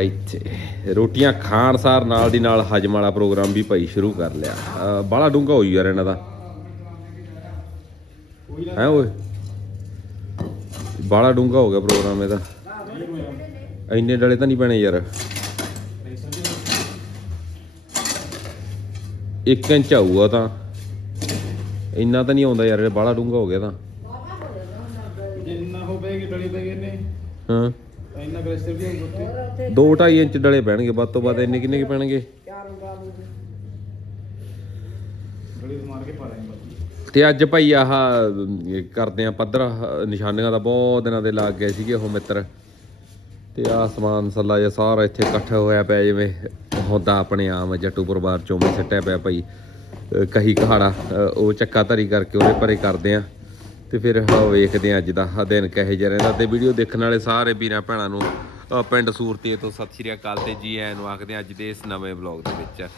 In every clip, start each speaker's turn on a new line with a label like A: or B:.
A: ਇੱਥੇ। ਰੋਟੀਆਂ ਖਾਣ ਸਾਰ ਨਾਲ ਦੀ ਨਾਲ ਹਜਮ ਵਾਲਾ ਪ੍ਰੋਗਰਾਮ ਵੀ ਭਾਈ ਸ਼ੁਰੂ ਕਰ ਲਿਆ। ਬਾਹਲਾ ਡੂੰਘਾ ਹੋਈ ਯਾਰ ਇਹਨਾਂ ਦਾ। ਹੈ ਓਏ? ਬਾਹਲਾ ਡੂੰਘਾ ਹੋ ਗਿਆ ਪ੍ਰੋਗਰਾਮ ਇਹਦਾ। ਇੰਨੇ ਡਲੇ ਤਾਂ ਨਹੀਂ ਪੈਣੇ ਯਾਰ। ਇੱਕ ਇੰਚ ਆਊਗਾ ਤਾਂ। ਇੰਨਾ ਤਾਂ ਨਹੀਂ ਆਉਂਦਾ ਯਾਰ ਇਹ ਬਾਹਲਾ ਡੂੰਘਾ ਹੋ ਗਿਆ ਤਾਂ।
B: ਜਿੰਨਾ ਹੋ ਪਏਗੀ ਡਲੀ ਪਏਗੀ ਨੇ।
A: ਹਾਂ।
B: ਇੰਨਾ ਪ੍ਰੈਸ਼ਰ ਵੀ ਹੋਊਗਾ ਉੱਤੇ
A: 2 2.5 ਇੰਚ ਡਲੇ ਪੈਣਗੇ ਵੱਧ ਤੋਂ ਵੱਧ ਇੰਨੇ ਕਿੰਨੇ ਕੁ ਪੈਣਗੇ?
B: ਮਾਰ ਕੇ ਪਾ
A: ਤੇ ਅੱਜ ਭਾਈ ਆਹ ਅਮ, ਕਰਦੇ ਆ ਪੱਧਰ ਆਹ ਨਿਸ਼ਾਨੀਆਂ ਦਾ ਬਹੁਤ ਦਿਨਾਂ ਦੇ ਲੱਗ ਗਏ ਸੀਗੇ ਉਹ ਮਿੱਤਰ। ਤੇ ਆਹ ਸਮਾਨ ਸੱਲਾ ਜਿਹਾ ਸਾਰਾ ਇੱਥੇ ਇਕੱਠਾ ਹੋਇਆ ਪਿਆ ਜਿਵੇਂ ਹੁੰਦਾ ਆਪਣੇ ਆਮ ਜੱਟੂ ਪਰਿਵਾਰ ਚੋਂ ਵੀ ਸੱਟਿਆ ਪਿਆ ਭਾਈ ਕਹੀ ਕਹਾੜਾ ਉਹ ਚੱਕਾ ਧਰੀ ਕਰਕੇ ਉਹਦੇ ਪਰੇ ਕਰਦੇ ਆ। ਤੇ ਫਿਰ ਆਹ ਵੇਖਦੇ ਆ ਅੱਜ ਦਾ ਆਹ ਦਿਨ ਕਹੇ ਜਿਹਾ ਰਹਿੰਦਾ ਤੇ ਵੀਡੀਓ ਦੇਖਣ ਵਾਲੇ ਸਾਰੇ ਵੀਰਾਂ ਭੈਣਾਂ ਨੂੰ ਪਿੰਡ ਸੂਰਤੀ ਤੋਂ ਸਤਿ ਸ਼੍ਰੀ ਅਕਾਲ ਤੇ ਜੀ ਆਇਆਂ ਨੂੰ ਆਖਦੇ ਅੱਜ ਦੇ ਇਸ ਨਵੇਂ ਵਲੌਗ ਦੇ ਵਿੱਚ।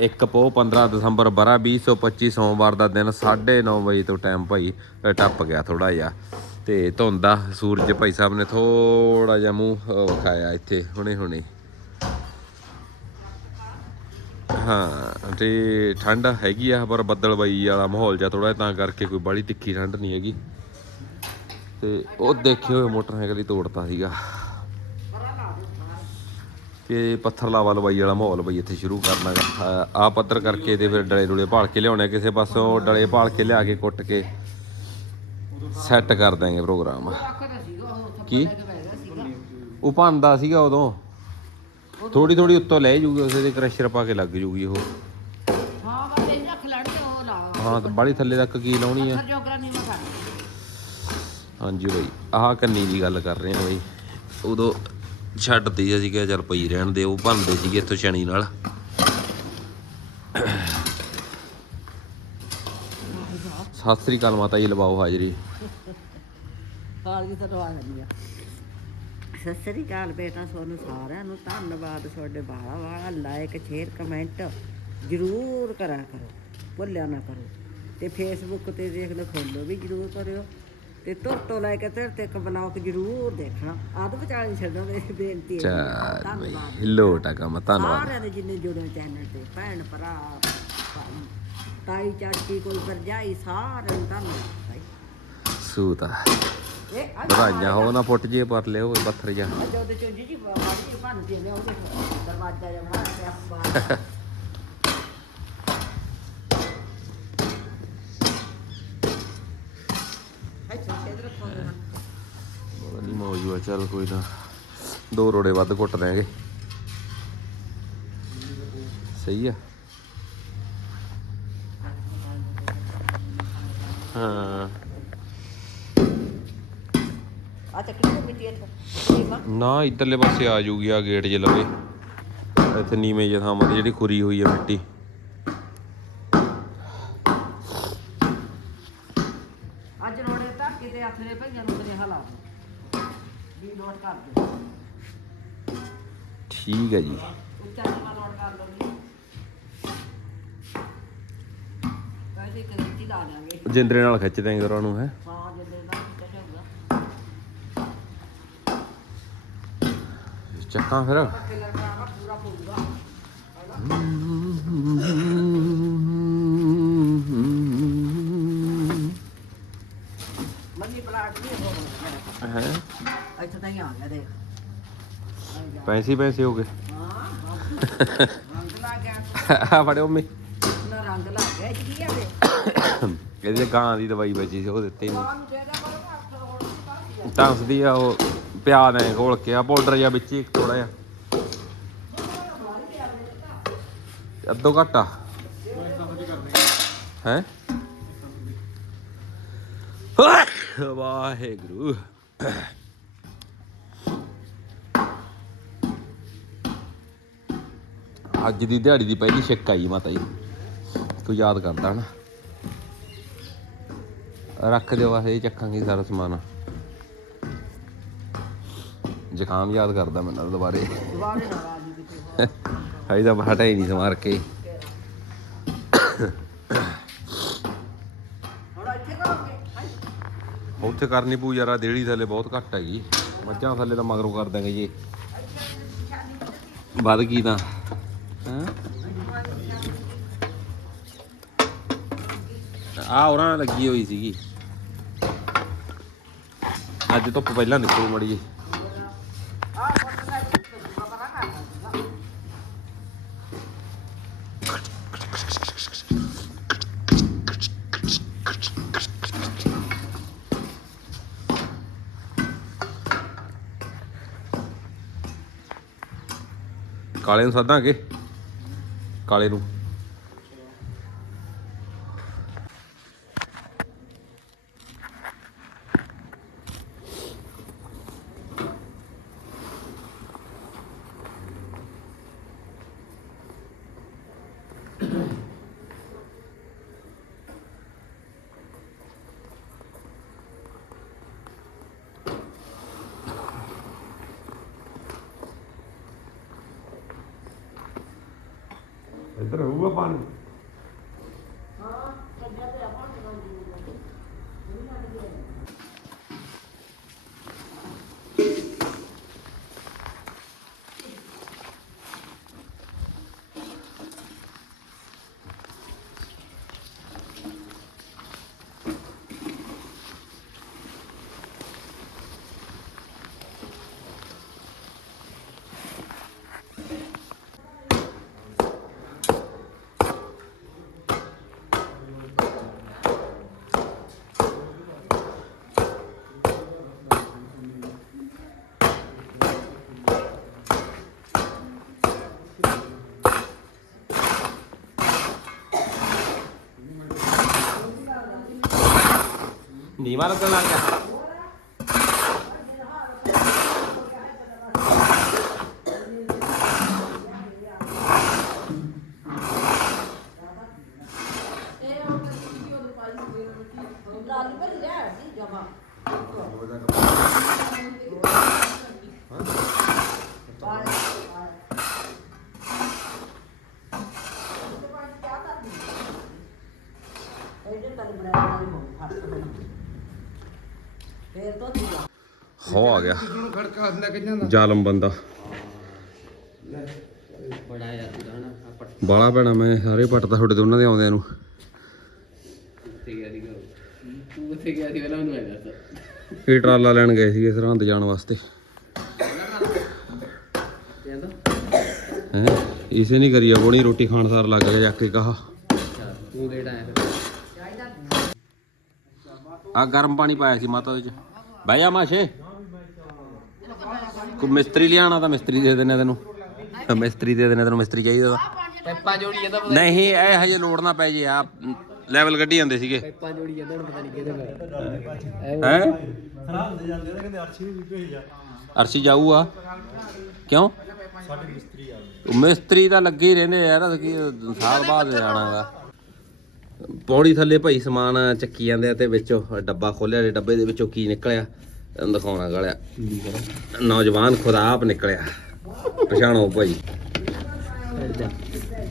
A: ਇੱਕ ਪੋ 15 ਦਸੰਬਰ ਬਰਾ 2025 ਸੋਮਵਾਰ ਦਾ ਦਿਨ 9:30 ਵਜੇ ਤੋਂ ਟਾਈਮ ਭਾਈ ਟੱਪ ਗਿਆ ਥੋੜਾ ਜਿਹਾ ਤੇ ਧੁੰਦਾ ਸੂਰਜ ਭਾਈ ਸਾਹਿਬ ਨੇ ਥੋੜਾ ਜਿਹਾ ਮੂੰਹ ਵਿਖਾਇਆ ਇੱਥੇ ਹੁਣੇ ਹੁਣੇ ਹਾਂ ਤੇ ਠੰਡ ਹੈਗੀ ਆ ਪਰ ਬੱਦਲਬਾਈ ਵਾਲਾ ਮਾਹੌਲ ਜਿਹਾ ਥੋੜਾ ਤਾਂ ਕਰਕੇ ਕੋਈ ਬੜੀ ਤਿੱਖੀ ਠੰਡ ਨਹੀਂ ਹੈਗੀ। ਤੇ ਉਹ ਦੇਖਿਓ ਹੋਏ ਮੋਟਰਸਾਈਕਲ ਹੀ ਤੋੜਤਾ ਸੀਗਾ। ਤੇ ਪੱਥਰ ਲਾਵਾ ਲਵਾਈ ਵਾਲਾ ਮਾਹੌਲ ਬਈ ਇੱਥੇ ਸ਼ੁਰੂ ਕਰਨਾ ਆ ਪੱਧਰ ਕਰਕੇ ਤੇ ਫਿਰ ਡਲੇ ਡੁਲੇ ਭਾਲ ਕੇ ਲਿਆਉਣੇ ਕਿਸੇ ਪਾਸੋਂ ਡਲੇ ਭਾਲ ਕੇ ਲਿਆ ਕੇ ਕੁੱਟ ਕੇ ਸੈੱਟ ਕਰ ਦਾਂਗੇ ਪ੍ਰੋਗਰਾਮ। ਕੀ? ਉਹ ਭੰਦਾ ਸੀਗਾ ਉਦੋਂ। ਥੋੜੀ ਥੋੜੀ ਉੱਤੋਂ ਲੈ ਜੂਗੀ ਉਸੇ ਦੇ ਕ੍ਰੈਸ਼ਰ ਪਾ ਕੇ ਲੱਗ ਜੂਗੀ ਉਹ।
C: ਹਾਂ ਬਸ ਇਹ ਰੱਖ ਲੈਣ ਤੇ ਉਹ ਲਾ।
A: ਹਾਂ ਤੇ ਬਾਲੀ ਥੱਲੇ ਤੱਕ ਕੀ ਲਾਉਣੀ ਆ?
C: ਜੋਗਰਾ ਨਹੀਂ
A: ਹਾਂਜੀ ਬਈ ਆਹ ਕੰਨੀ ਦੀ ਗੱਲ ਕਰ ਰਹੇ ਆ ਬਈ। ਉਦੋਂ ਛੱਡਤੀ ਅਸੀਂ ਕਿਹਾ ਚੱਲ ਪਈ ਰਹਿਣ ਦੇ ਉਹ ਭੰਦੇ ਸੀਗੇ ਇੱਥੋਂ ਸ਼ਨੀ ਨਾਲ। ਸਤਿ ਸ੍ਰੀ ਅਕਾਲ ਮਾਤਾ ਜੀ ਲਵਾਓ ਹਾਜ਼ਰੀ।
C: ਹਾਲ ਜੀ ਤਾਂ ਆ। ਸਤਿ ਸ੍ਰੀ ਅਕਾਲ ਬੇਟਾ ਤੁਹਾਨੂੰ ਸਾਰਿਆਂ ਨੂੰ ਧੰਨਵਾਦ ਤੁਹਾਡੇ ਬਾਲਾ ਵਾਲਾ ਲਾਇਕ ਸ਼ੇਅਰ ਕਮੈਂਟ ਜਰੂਰ ਕਰਾ ਕਰੋ ਭੁੱਲਿਆ ਨਾ ਕਰੋ। ਤੇ ਫੇਸਬੁੱਕ ਤੇ ਦੇਖ ਲਓ ਫੋਲੋ ਵੀ ਜਰੂਰ ਕਰਿਓ। ਤੇ ਤੋਂ ਲੈ ਕੇ ਤੇ ਇੱਕ ਬਲੌਗ ਜਰੂਰ ਦੇਖਣਾ। ਆਦ ਵਿਚਾਲੇ ਛੱਡੋ ਮੇਰੀ ਬੇਨਤੀ ਹੈ। ਧੰਨਵਾਦ।
A: ਲੋਟਾ ਕੰਮ ਧੰਨਵਾਦ।
C: ਸਾਰਿਆਂ ਦੇ ਜਿੰਨੇ ਜੁੜੇ ਚੈਨਲ ਤੇ ਭੈਣ ਭਰਾ ਤਾਈ ਚਾਚੀ ਕੋਈ ਪਰਜਾਈ ਸਾਰਿਆਂ ਨੂੰ ਧੰਨਵਾਦ
A: ਸੂਤਾ ਵਧਾਈਆਂ ਹੋ ਨਾ ਫੁੱਟ ਜੇ ਪਰ ਲਿਓ ਪੱਥਰ ਜਾ
C: ਅੱਜ ਉਹਦੇ ਚੋਂ ਜੀ ਜੀ ਬਾੜੀ ਭੰਨਦੀ ਨੇ ਉਹਦੇ ਦਰਵਾਜ਼ਾ ਜਿਹਾ ਬਣਾ ਕੇ ਆਪਾਂ
A: ਨਹੀਂ ਮੌਜੂ ਆ ਚੱਲ ਕੋਈ ਨਾ। ਦੋ ਰੋੜੇ ਵੱਧ ਘੁੱਟ ਦੇਾਂਗੇ ਸਹੀ ਆ। ਹਾਂ।
C: ਆ ਨੂੰ ਮਿੱਟੀ ਇੱਥੇ
A: ਨਾ ਇਧਰਲੇ ਪਾਸੇ ਆ ਜੂਗੀ ਆ ਗੇਟ ਜੇ ਲਵੇ। ਇੱਥੇ ਨੀਵੇਂ ਜਿਹੇ ਥਾਂ ਤੇ ਜਿਹੜੀ ਖੁਰੀ ਹੋਈ ਆ ਮਿੱਟੀ।
C: ਅੱਜ ਰੋੜੇ ਤੇ ਆਥਰੇ ਭਈਆਂ ਨੂੰ ਸੁਨੇਹਾ ਲਾ ਵੀ ਨੋਟ ਕਰ ਦਿਓ।
A: ਠੀਕ ਹੈ ਜੀ।
C: ਉੱਚਾ ਜਿਹਾ ਨੋਟ ਕਰ ਲਓ ਜੀ। ਕਹਿੰਦੇ ਕਰੀਤੀ ਲਾ ਲਾਂਗੇ
A: ਜਿੰਦਰੇ ਨਾਲ ਖਿੱਚ ਦੇਂਗੇ ਉਹਨਾਂ ਨੂੰ ਹੈ।
C: ਹਾਂ ਜਿੰਦੇ ਨਾਲ ਕਿੱਥੇ ਜਾਊਗਾ
A: ਚੱਕਾਂ ਫਿਰ।
C: ਹੈ। ਇੱਥੇ ਤਾਂ ਹੀ ਆ ਗਿਆ ਦੇਖ
A: ਪੈਸੇ ਹੀ ਪੈਸੇ ਹੋ ਗਏ।
C: ਹਾਂ ਰੰਗ ਲੱਗ ਗਿਆ
A: ਆ ਫੜਿਓ ਮੇ
C: ਨਾ ਰੰਗ ਲੱਗ ਗਿਆ ਇਹ ਕੀ ਆ
A: ਇਹਦੇ ਗਾਂ ਦੀ ਦਵਾਈ ਬਚੀ ਸੀ, ਉਹ ਦਿੱਤੀ ਨਹੀਂ
C: ਕਾਨ ਦੇ ਦੀ
A: ਆ ਉਹ ਪਿਆ ਦੇ ਘੋਲ ਕੇ ਆ ਪਾਊਡਰ ਜਿਹਾ ਵਿੱਚ ਹੀ ਥੋੜਾ ਜਿਹਾ। ਅੱਧੋ ਘਟਾ ਹੈ? ਵਾਹਿਗੁਰੂ। ਅੱਜ ਦੀ ਦਿਹਾੜੀ ਦੀ ਪਹਿਲੀ ਛਿੱਕ ਆਈ ਮਾਤਾ ਜੀ। ਤੂੰ ਯਾਦ ਕਰਦਾ ਨਾ ਰੱਖ ਦਿਓ ਵਾਸੇ ਚੱਕਾਂਗੇ ਸਾਰਾ ਸਮਾਨ। ਜ਼ੁਕਾਮ ਯਾਦ ਕਰਦਾ ਮੈਨੂੰ ਦੁਬਾਰੇ
C: ਦੁਬਾਰੇ। ਨਾ
A: ਹਾਈ ਤਾਂ ਹਟਾ ਹੀ ਨਹੀਂ ਸਮਾਰ ਕੇ। ਉੱਥੇ ਕਰਨੀ ਪਊ ਯਾਰਾ ਦੇੜੀ ਥੱਲੇ ਬਹੁਤ ਘੱਟ ਹੈਗੀ। ਮੱਝਾਂ ਥੱਲੇ ਤਾਂ ਮਗਰੋਂ ਕਰ ਦਾਂਗੇ ਜੀ। ਵੱਧ ਗਈ ਤਾਂ। ਹਾਂ? ਆ ਉਹਨਾਂ ਲੱਗੀ ਹੋਈ ਸੀਗੀ। ਅੱਜ ਧੁੱਪ ਪਹਿਲਾਂ ਨਿਕਲੂ ਮੜੀ ਜੀ ਕਾਲੇ ਨੂੰ ਸੱਦਾਂਗੇ। ਕਾਲੇ ਨੂੰ। నిద్ర ఇవ్వపాను ਇੱਧਰ ਹੋਊਗਾ ਪਾਣੀ ਨੀਵਾ ਲੱਗਣ ਲੱਗ ਗਿਆ
C: ਫੇਰ
A: ਆ ਗਿਆ।
B: ਨੂੰ ਖੜਕਾ ਲੈ ਕੇ ਜਾਂਦਾ
A: ਜ਼ਾਲਮ ਬੰਦਾ।
B: ਬੜਾ ਯਾਰ ਗਾਣਾ ਆਪਾਂ
A: ਬਾਲਾ ਭੈਣਾ ਮੈਂ ਸਾਰੇ ਪੱਟਦਾ ਤੁਹਾਡੇ ਦੋਨਾਂ ਦੇ ਆਉਂਦਿਆਂ ਨੂੰ।
B: ਉੱਥੇ ਗਿਆ ਸੀਗਾ ਤੂੰ ਉੱਥੇ ਗਿਆ ਸੀ ਪਹਿਲਾਂ ਮੈਨੂੰ ਐ ਦੱਸ।
A: ਇਹ ਟਰਾਲਾ ਲੈਣ ਗਏ ਸੀਗੇ ਸਰਹੰਦ ਜਾਣ ਵਾਸਤੇ।
B: ਕਹਿੰਦਾ?
A: ਹੈ? ਇਸੇ ਨਹੀਂ ਕਰੀ ਆਪਣੀ ਰੋਟੀ ਖਾਣ ਸਾਰ ਲੱਗ ਗਿਆ ਜਾ ਕੇ ਕਹਾ।
B: ਤੂੰ ਲੇਟ ਆਇਆ
A: ਆ ਗਰਮ ਪਾਣੀ ਪਾਇਆ ਸੀ ਮਾਤਾ ਵਿੱਚ ਬਹਿ ਜਾ ਮਾਸ਼ੇ। ਕੋ ਮਿਸਤਰੀ ਲਿਆਣਾ ਤਾਂ ਮਿਸਤਰੀ ਦੇ ਦੇਣੇ ਤੈਨੂੰ। ਮਿਸਤਰੀ ਦੇ ਦੇਣੇ ਤੈਨੂੰ ਮਿਸਤਰੀ ਚਾਹੀਦਾ
B: ਪੈਪਾ ਜੋੜੀ ਜਾਂਦਾ
A: ਨਹੀਂ ਇਹ ਹਜੇ ਲੋੜ ਨਾ ਪੈ ਜੇ ਆ ਲੈਵਲ ਗੱਡੀ ਜਾਂਦੇ ਸੀਗੇ।
B: ਪੈਪਾ ਜੋੜੀ ਜਾਂਦਾ ਹੁਣ ਪਤਾ ਨਹੀਂ ਕਿਹਦੇ ਨਾਲ
A: ਹੈ? ਅਰਸ਼ੀ ਜਾਊਗਾ। ਕਿਉਂ? ਉਹ ਮਿਸਤਰੀ ਤਾਂ ਲੱਗੇ ਹੀ ਰਹਿੰਦੇ ਯਾਰ ਕੀ ਸਾਲ ਬਾਅਦ ਜਾਣਾਗਾ। ਪੌੜੀ ਥੱਲੇ ਭਾਈ ਸਮਾਨ ਚੱਕੀ ਜਾਂਦੇ ਆ ਤੇ ਵਿੱਚੋਂ ਡੱਬਾ ਖੋਲਿਆ ਤੇ ਡੱਬੇ ਦੇ ਵਿੱਚੋਂ ਕੀ ਨਿਕਲਿਆ। ਤੈਨੂੰ ਦਿਖਾਉਣਾ ਗਲਿਆ। ਨੌਜਵਾਨ ਖੁਦਾ ਆਪ ਨਿਕਲਿਆ। ਪਛਾਣੋ ਭਾਈ।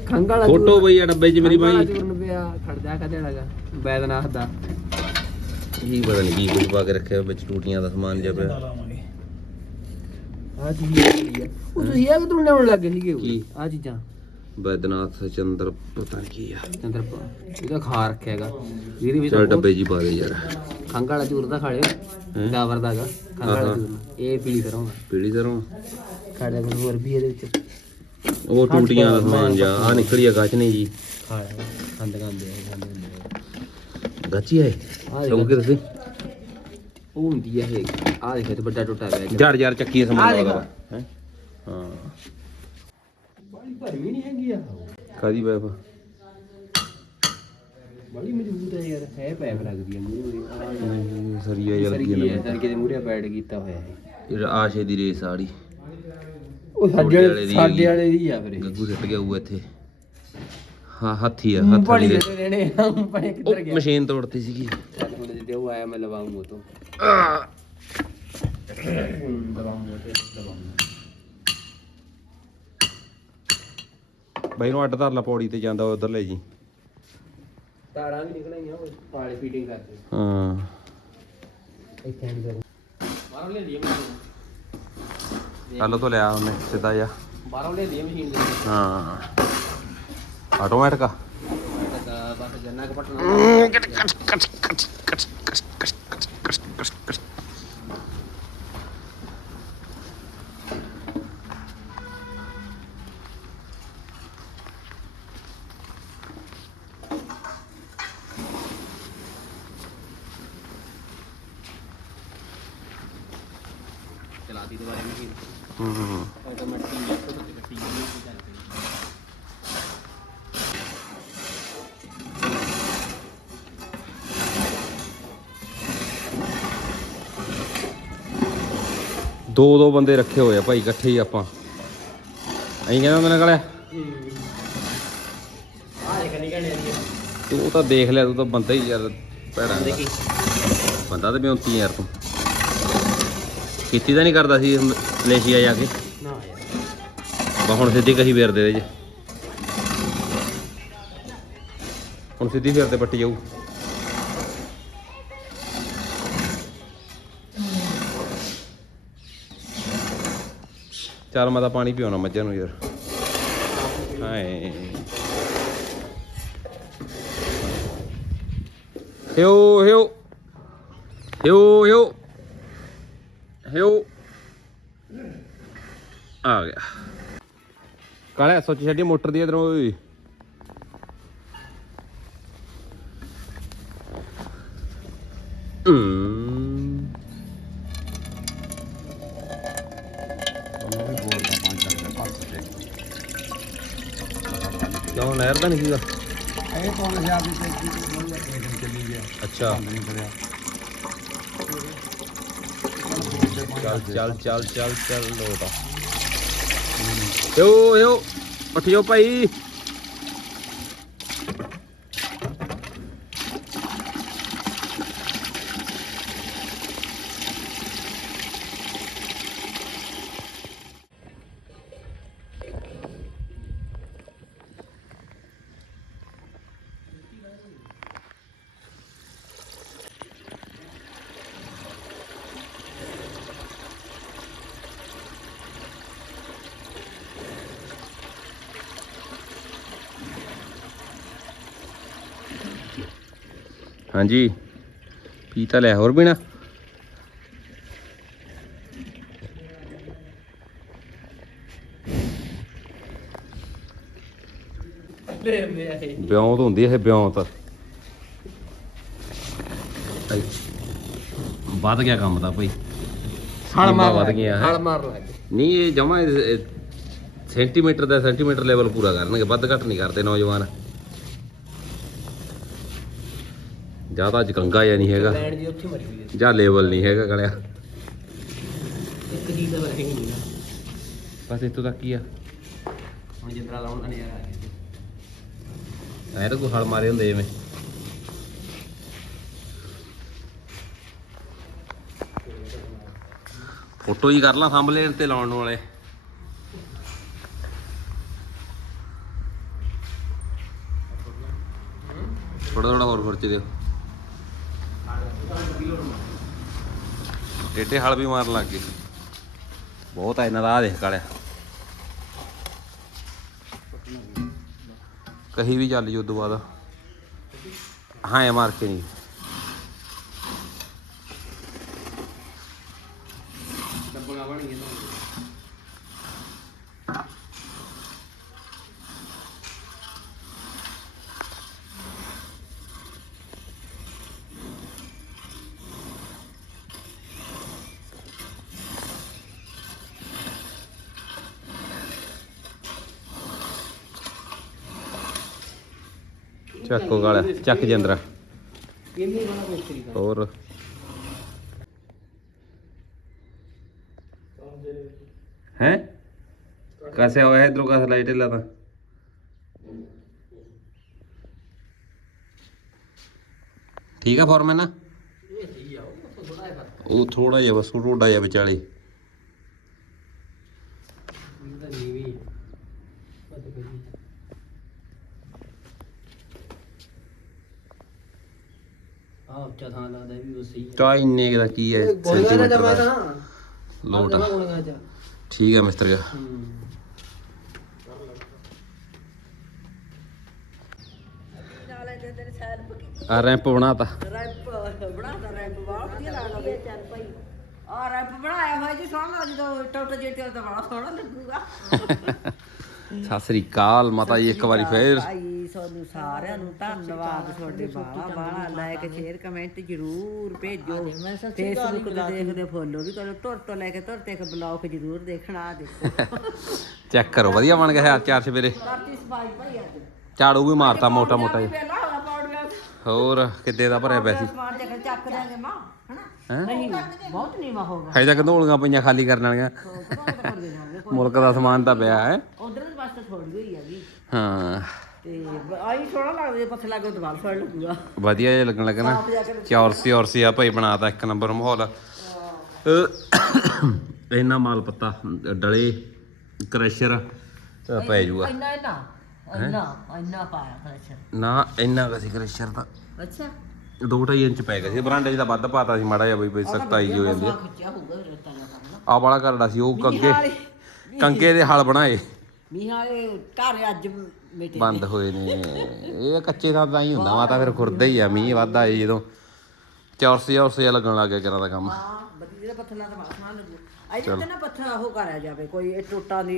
B: ਖੰਗ ਵਾਲਾ
A: ਫੋਟੋ ਪਈ ਆ ਡੱਬੇ 'ਚ ਮੇਰੀ
B: ਪਿਆ ਖੜਦਾ ਕਦੇ ਲਗਾ ਬੈਦਨਾਥ ਦਾ।
A: ਇਹ ਪਤਾ ਨਹੀਂ ਕੀ ਕੁਝ ਪਾ ਕੇ ਰੱਖਿਆ ਵਿੱਚ ਟੂਟੀਆਂ ਦਾ ਸਮਾਨ ਜਿਹਾ ਪਿਆ।
B: ਆ ਚੀਜ਼ ਉਹ ਤੁਸੀਂ ਇਹ ਕਿਧਰੋਂ ਲਿਆਉਣ ਲੱਗੇ ਸੀਗੇ
A: ਕੀ?
B: ਆ ਚੀਜ਼ਾਂ।
A: ਬੈਦਨਾਥ ਚੰਦਰ ਪਤਾ ਨਹੀਂ ਕੀ ਆ।
B: ਚੰਦਰ ਇਹਦਾ ਖਾ ਰੱਖਿਆ ਹੈਗਾ। ਇਹਦੇ ਵਿੱਚ
A: ਚਲ ਡੱਬੇ ਹੀ ਪਾ ਦੇ ਯਾਰ।
B: ਵਾਲਾ ਚੂਰ ਦਾ ਖਾ ਲਿਓ।
A: ਹੈਂ?
B: ਡਾਵਰ ਦਾ ਹੈਗਾ। ਵਾਲਾ
A: ਹਾਂ।
B: ਚੂਰਨ ਇਹ ਪੀਲੀ ਦਾ
A: ਪੀੜੀ ਤਰ੍ਹਾਂ
B: ਖਾ ਕੋਈ ਹੋਰ ਵੀ ਇਹਦੇ ਵਿੱਚ।
A: ਉਹ ਟੂਟੀਆਂ ਦਾ ਸਮਾਨ ਜਾ। ਆ ਨਿਕਲੀ ਆ ਗੱਚ ਨਹੀਂ ਜੀ।
B: ਖਾ ਖੰਡ ਖਾਂਦੇ ਆ ਖਾਂਦੇ ਹੁੰਦੇ ਆ।
A: ਗੱਚੀ ਹੈ। ਸਭ ਕੇ ਤੁਸੀਂ?
B: ਉਹ ਹੁੰਦੀ ਆ ਇਹ। ਆ ਦੇਖ ਤੇ ਵੱਡਾ ਟੁੱਟਾ ਪਿਆ
A: ਜੜ ਜੜ ਚੱਕੀ ਸਮਾਨ। ਲੱਗਦਾ। ਹੈ? ਹਾਂ।
B: ਬੜੀ ਭਰਵੀ ਨਹੀਂ ਹੈਗੀ ਆ।
A: ਕਾਦੀ ਪੈਪ
B: ਬੜੀ ਮਜ਼ਬੂਤ ਹੈ ਯਾਰ ਹੈ ਪੈਪ ਲੱਗਦੀ ਆ
A: ਨਹੀਂ ਸਰੀਆ
B: ਸਰ
A: ਕੀ
B: ਕੀ ਹੈ ਸਰ ਕਿਤੇ ਮੂਹਰੇ ਬੈਡ ਕੀਤਾ ਹੋਇਆ ਹੈ
A: ਜਿਹੜਾ ਆਸ਼ੇ ਦੀ ਰੇਸ ਆੜੀ
B: ਉਹ
A: ਸਾਡੇ ਵਾਲੇ ਦੀ
B: ਸਾਡੇ ਵਾਲੇ ਦੀ ਆ ਵੀਰੇ
A: ਗੱਗੂ ਸਿੱਟ ਗਿਆ ਉਹ ਇੱਥੇ। ਹਾਂ ਹਾਥੀ ਆ
B: ਹੱਥ ਵਾਲੀ ਦੇ ਰਹਿਣੇ ਹਮ ਪਣੇ ਕਿੱਧਰ ਗਿਆ?
A: ਮਸ਼ੀਨ ਤੋੜਤੀ ਸੀਗੀ।
B: ਹੁਣ ਜਿੱਦੇ ਉਹ ਆਇਆ ਮੈਂ ਲਵਾਉਂ ਉਹ ਤੋਂ। ਦਵਾਉਂ ਉਹ ਤੇ ਦਵਾਉਂ
A: ਬਾਈ ਨੂੰ ਅੱਡ ਧਰ ਲਾ ਪੌੜੀ ਤੇ ਜਾਂਦਾ ਉਧਰ ਲੈ ਜੀ।
B: ਤਾਰਾਂ ਵੀ ਨਿਕਲਾਈਆਂ ਉਹ ਪਾਲੇ ਫੀਟਿੰਗ ਕਰਦੇ
A: ਹਾਂ।
B: ਇੱਥੇ ਐਂਡ ਕਰ। ਮਾਰੋ ਲੈ ਲਈ
A: ਤੋਂ ਲਿਆ ਉਹਨੇ ਸਿੱਧਾ ਜਾ
B: ਬਾਹਰੋਂ ਲੈ ਲਈ ਮਸ਼ੀਨ ਦੇ।
A: ਹਾਂ। ਆਟੋਮੈਟਿਕ ਆ।
B: ਬਸ ਜੰਨਾ ਕ ਪਟਣਾ ਚਲਾਤੀ ਦੁਬਾਰਾ ਮਸ਼ੀਨ
A: ਹੂੰ।
B: ਆਟੋਮੈਟਿਕ ਇੱਕ ਤੋਂ ਕੱਟੀ ਜਾਂਦੀ ਹੈ। ਚੱਲਦੀ
A: ਦੋ ਦੋ ਬੰਦੇ ਰੱਖੇ ਹੋਏ ਆ ਭਾਈ ਇਕੱਠੇ ਹੀ ਆਪਾਂ। ਐਂ ਕਹਿੰਦਾ ਮੇਰੇ ਕੋਲੇ
B: ਆ ਦੇਖ ਨਹੀਂ ਕਹਣੇ ਦੀ
A: ਤੂੰ ਤਾਂ ਦੇਖ ਲਿਆ ਤੂੰ ਤਾਂ ਬੰਦਾ ਹੀ ਯਾਰ ਭੈੜਾ ਬੰਦਾ ਤਾਂ ਬਿਉਂਤੀ ਯਾਰ ਤੂੰ। ਕੀਤੀ ਤਾਂ ਨਹੀਂ ਕਰਦਾ ਸੀ ਮਲੇਸ਼ੀਆ ਜਾ ਕੇ।
B: ਨਾ ਯਾਰ।
A: ਬਾ ਹੁਣ ਸਿੱਧੀ ਕਹੀ ਫੇਰ ਦੇ ਦੇ ਜੇ ਹੁਣ ਸਿੱਧੀ ਫੇਰ ਤੇ ਪੱਟੀ ਜਾਊ। ਚੱਲ ਮੈਂ ਤਾਂ ਪਾਣੀ ਪਿਉਣਾ ਮੱਝਾਂ ਨੂੰ ਯਾਰ। ਹਾਏ। ਹਿਓ ਹਿਓ। ਹਿਓ ਹਿਓ। ਹਿਓ ਆ ਗਿਆ। ਕਾਲੇ ਸੋਚ ਛੱਡੀ ਮੋਟਰ ਦੀ ਇਧਰੋਂ ਓਏ ਕਿਉਂ ਨਹਿਰ ਦਾ ਨਹੀਂ ਸੀਗਾ।
D: ਇਹ ਕੌਣ ਹਜ਼ਾਰ ਦੀ ਟ੍ਰੇਨ ਚੱਲੀ ਗਿਆ।
A: ਅੱਛਾ।
D: ਨਹੀਂ ਕਰਿਆ।
A: ਚੱਲ ਚੱਲ ਚੱਲ ਚੱਲ ਚੱਲ ਲੋਟਾ ਹਿਓ ਹਿਓ ਉੱਠ ਜਾਓ ਭਾਈ। ਹਾਂਜੀ। ਪੀ ਤਾਂ ਲੈ ਹੋਰ ਪੀਣਾ ਬਿਉਂਤ ਹੁੰਦੀ ਇਹ ਬਿਉਂਤ। ਵੱਧ ਗਿਆ ਕੰਮ ਦਾ ਭਾਈ
B: ਹਲ ਮਾਰ
A: ਵੱਧ ਗਿਆ
B: ਹਲ ਮਾਰ ਲੱਗ
A: ਨਹੀਂ ਇਹ ਜਮਾ ਸੈਂਟੀਮੀਟਰ ਦਾ ਸੈਂਟੀਮੀਟਰ ਲੈਵਲ ਪੂਰਾ ਕਰਨਗੇ। ਵੱਧ ਘੱਟ ਨਹੀਂ ਕਰਦੇ ਨੌਜਵਾਨ। ਜ਼ਿਆਦਾ ਅੱਜ ਕੰਗਾ ਜਾਂ ਨਹੀਂ ਹੈਗਾ।
B: ਲੈਣ ਦੀ ਉੱਥੇ ਮਰੀ ਹੋਈ ਹੈ।
A: ਜਾਂ ਲੈਵਲ ਨਹੀਂ ਹੈਗਾ ਗਲਿਆ।
B: ਇੱਕ ਚੀਜ਼ ਦਾ ਵਰਕਿੰਗ ਨਹੀਂ ਨਾ
A: ਬਸ ਇੱਥੋਂ ਤੱਕ ਹੀ ਆ।
B: ਹੁਣ ਜਿੰਦਰਾ ਲਾਉਣ ਦਾ ਨਜ਼ਾਰਾ ਆ ਗਿਆ।
A: ਐ ਤਾਂ ਕੋਈ ਹਲ ਮਾਰੇ ਹੁੰਦੇ ਜਿਵੇਂ। ਫੋਟੋ ਹੀ ਕਰ ਲਾਂ ਥੰਬਲੇਨ ਤੇ ਲਾਉਣ ਵਾਲੇ। ਥੋੜਾ ਥੋੜਾ ਹੋਰ ਖਰਚ ਦਿਓ। ਟੇਟੇ ਹਲ ਵੀ ਮਾਰਨ ਲੱਗ ਗਏ। ਬਹੁਤ ਆ ਇਹਨਾਂ ਦਾ ਆ ਦੇਖ ਕਾਲਿਆ ਕਹੀ ਵੀ ਚੱਲ ਜੂ ਉਦੋਂ ਬਾਅਦ। ਹਾਂ ਇਹ ਮਾਰ ਕੇ ਨਹੀਂ
B: ਡੱਬਾ ਬਣ ਗਿਆ ਤਾਂ
A: ਚੱਕੋ ਕਾਲਿਆ ਚੱਕ ਜੰਦਰਾ
B: ਕਿੰਨੀ ਵਾਲਾ ਮਿਸਤਰੀ ਦਾ
A: ਹੋਰ ਹੈ कैसे हुआ है इधरों का लाइट ला था ਠੀਕ ਆ ਫੋਰਮੈਨ ਨਾ
B: ਇਹ ਸਹੀ ਆ ਉਹ ਥੋੜਾ ਜਿਹਾ ਫਰਕ
A: ਉਹ
B: ਕੱਚਾ ਥਾਂ ਲੱਗਦਾ ਵੀ ਉਹ ਸਹੀ ਹੈ।
A: ਤਾਂ ਇੰਨੇ ਕੁ ਦਾ ਕੀ ਹੈ
B: ਗੋਲੀਆਂ ਦਾ ਜਮਾ ਸੈਂਟੀਮੀਟਰ
A: ਦਾ
B: ਤਾਂ।
A: ਲੋਟ ਆ।
B: ਗੋਲੀਆਂ ਚ
A: ਠੀਕ ਹੈ ਮਿਸਟਰ ਜੀ
B: ਹੂੰ।
C: ਨਾਲੇ ਤੇ ਤੇਰੇ ਸੈਲਫ
A: ਆ ਰੈਂਪ ਬਣਾਤਾ।
C: ਰੈਂਪ ਬਣਾਦਾ ਰੈਂਪ ਬਹੁਤ ਵਧੀਆ ਲੱਗਦਾ ਵੀ ਚੱਲ ਭਾਈ ਆ ਰੈਂਪ ਬਣਾਇਆ ਹੋਇਆ ਜੀ ਸੋਹਣਾ ਜਦੋਂ ਟੁੱਟ ਜੇ ਤੇ ਤਾਂ ਬੜਾ ਸੋਹਣਾ ਲੱਗੂਗਾ।
A: ਸਤਿ ਸ੍ਰੀ ਅਕਾਲ ਮਾਤਾ ਜੀ ਇੱਕ ਵਾਰੀ ਫੇਰ।
C: ਭਾਈ ਤੁਹਾਨੂੰ ਸਾਰਿਆਂ ਨੂੰ ਧੰਨਵਾਦ ਤੁਹਾਡੇ ਬਾਲਾ ਬਾਲਾ ਲਾਇਕ ਸ਼ੇਅਰ ਕਮੈਂਟ ਜ਼ਰੂਰ ਭੇਜੋ। ਫੇਸਬੁੱਕ ਤੇ ਦੇਖਦੇ ਫੋਲੋ ਵੀ ਕਰੋ ਤੁਰ ਤੋਂ ਲੈ ਕੇ ਤੁਰ ਤੱਕ ਬਲੌਗ ਜ਼ਰੂਰ ਦੇਖਣਾ ਆ ਦੇਖੋ।
A: ਚੈੱਕ ਕਰੋ ਵਧੀਆ ਬਣ ਗਿਆ ਯਾਰ ਚਾਰ ਸਵੇਰੇ।
C: ਕਰਤੀ ਸਫ਼ਾਈ ਭਾਈ ਅੱਜ।
A: ਝਾੜੂ ਵੀ ਮਾਰਤਾ ਮੋਟਾ ਮੋਟਾ
C: ਪੌੜੀਆਂ
A: ਹੋਰ ਕਿੱਦੇ ਦਾ ਭਰਿਆ ਪਿਆ ਸੀ?
C: ਸਮਾਨ ਚੱਕ ਚੱਕ ਮਾਂ।
A: ਹੈਂ?
C: ਨਹੀਂ ਬਹੁਤ ਨੀਵਾ ਹੋਗਾ
A: ਹਜੇ ਤੱਕ ਧੋਲੀਆਂ ਪਈਆਂ ਖਾਲੀ ਕਰਨ ਵਾਲੀਆਂ। ਮੁਲਕ ਦਾ ਸਮਾਨ ਤਾਂ ਪਿਆ ਹੈ।
C: ਉਧਰ ਦੇ ਪਾਸੇ ਥੋੜੀ ਹੋਈ ਹੈਗੀ। ਹਾਂ।
A: ਹਾਂ
C: ਤੇ ਆਈ ਸੋਹਣਾ ਲੱਗਦਾ ਜੇ ਲੱਗੇ ਫੜ
A: ਵਧੀਆ ਜਿਹਾ ਲੱਗਣ ਲੱਗਾ ਨਾ। ਚੌਰਸੀ ਔਰਸੀ ਆ ਭਾਈ ਬਣਾਤਾ ਇੱਕ ਨੰਬਰ ਮਾਹੌਲ। ਅਹ ਇੰਨਾ ਮਾਲ ਪੱਤਾ ਡਲੇ ਕਰੈਸ਼ਰ ਤਾਂ ਪੈ ਜੂਗਾ
C: ਇੰਨਾ ਇੰਨਾ ਇੰਨਾ ਇੰਨਾ ਪਾਇਆ ਪ੍ਰੈਸ਼ਰ
A: ਨਾ ਇੰਨਾ ਕਸੀ ਕਰੈਸ਼ਰ ਤਾਂ।
C: ਅੱਛਾ।
A: ਦੋ ਢਾਈ ਇੰਚ ਪੈ ਗਿਆ ਸੀ। ਬਰਾਂਡੇ 'ਚ ਤਾਂ ਵੱਧ ਪਾਤਾ ਸੀ ਮਾੜਾ ਜਿਹਾ ਬਈ ਬਈ ਸਖਤਾਈ ਹੋ ਜਾਂਦੀ ਆ।
C: ਖਿੱਚਿਆ ਹੋਊਗਾ ਫਿਰ ਤਾਂ ਕਰਨਾ।
A: ਆਹ ਵਾਲਾ ਕਰੜਾ ਸੀ ਉਹ ਕੰਗੇ ਕੰਗੇ ਦੇ ਹਲ ਬਣਾਏ।
C: ਮੀਹਾਂ ਦੇ ਘਰ ਅੱਜ ਮੇਟੇ
A: ਬੰਦ ਹੋਏ ਨੇ। ਇਹ ਕੱਚੇ ਦਾ ਤਾਂ ਹੀ ਹੁੰਦਾ ਵਾ ਤਾਂ ਫਿਰ ਖੁਰਦਾ ਹੀ ਆ ਮੀਂਹ ਵੱਧਦਾ ਏ ਜਦੋਂ। ਚੌਰਸੇ ਚੌਰਸੇ ਜਿਹਾ ਲੱਗਣ ਲੱਗ ਗਿਆ ਕਿਰਾਂ ਦਾ ਕੰਮ।
C: ਹਾਂ ਬੱਦੀ ਦੇ ਪੱਥਰ ਨਾਲ ਤਾਂ ਬਾਸ ਨਾ ਲੱਗੂ ਅਜੇ ਤੇ ਨਾ ਪੱਥਰ ਉਹ ਕਰਿਆ ਜਾਵੇ ਕੋਈ ਇਹ ਟੋਟਾਂ ਦੀ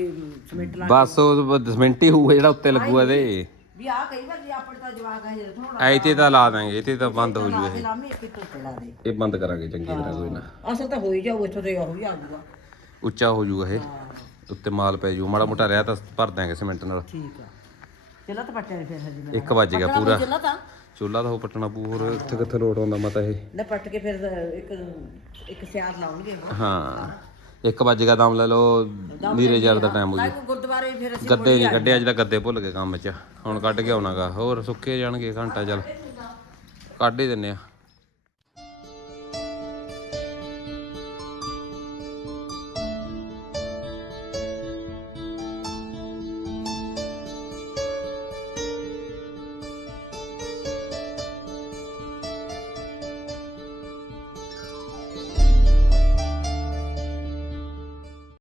C: ਸਿਮੈਂਟ ਲਾ
A: ਬਸ ਉਹ ਸਿਮੈਂਟ ਹੀ ਹੋਊਗਾ ਜਿਹੜਾ ਉੱਤੇ ਲੱਗੂਗਾ ਇਹਦੇ।
C: ਵੀ ਆ ਕਈ ਵਾਰ ਜੇ ਆਪਣੇ ਤਾਂ ਜਵਾਕ ਹੈ ਜਿਹੜਾ ਥੋੜਾ
A: ਐ ਤੇ ਲਾ ਦਾਂਗੇ ਇਹ ਤੇ ਬੰਦ ਹੋ ਜੂ ਇਹ।
C: ਲਾਮੀ ਇੱਕ ਦੇ।
A: ਇਹ ਬੰਦ ਕਰਾਂਗੇ ਚੰਗੀ ਤਰ੍ਹਾਂ ਕੋਈ ਨਾ।
C: ਅਸਲ ਤਾਂ ਹੋਈ ਜਾਊ ਇੱਥੋਂ ਤੇ ਹੀ ਆ ਜਾਊਗਾ
A: ਉੱਚਾ ਹੋ ਜੂਗਾ ਇਹ। ਉੱਤੇ ਮਾਲ ਪੈ ਜੂ ਮਾੜਾ ਮੋਟਾ ਰਹਿ ਤਾਂ ਭਰ ਦਾਂਗੇ ਸਿਮੈਂਟ ਨਾਲ।
C: ਠੀਕ ਆ। ਚਲੋ ਤਾਂ ਪੱਟਿਆ ਨੀ ਫਿਰ ਹਜੇ ਮੈਂ
A: 1 ਵਜ ਗਿਆ ਪੂਰਾ।
C: ਚਲੋ ਤਾਂ।
A: ਚੁੱਲਾ ਤਾਂ ਉਹ ਪਟਣਾ ਪੂ ਹੋਰ ਇੱਥੇ ਕਿੱਥੇ ਲੋਟ ਆਉਂਦਾ ਮਤਾ ਇਹ?
C: ਲੈ ਪੱਟ ਕੇ ਫਿਰ ਇੱਕ ਇੱਕ ਸਿਆਰ ਲਾਉਣਗੇ
A: ਹਾਂ। 1 ਵਜ ਗਿਆ ਦਮ ਲੈ ਲਓ ਨੀਰੇ ਜਲ ਦਾ ਟਾਈਮ ਹੋ
C: ਨਾ
A: ਗਿਆ
C: ਫਿਰ ਅਸੀਂ
A: ਗੱਦੇ ਨਹੀਂ ਕੱਢਿਆ ਜਿਹੜਾ ਗੱਦੇ ਭੁੱਲ ਗਏ ਕੰਮ 'ਚ। ਹੁਣ ਕੱਢ ਕੇ ਆਉਣਾਗਾ। ਹੋਰ ਸੁੱਕੇ ਜਾਣਗੇ ਘੰਟਾ ਚੱਲ। ਕੱਢ ਹੀ ਦਿੰਨੇ ਆ।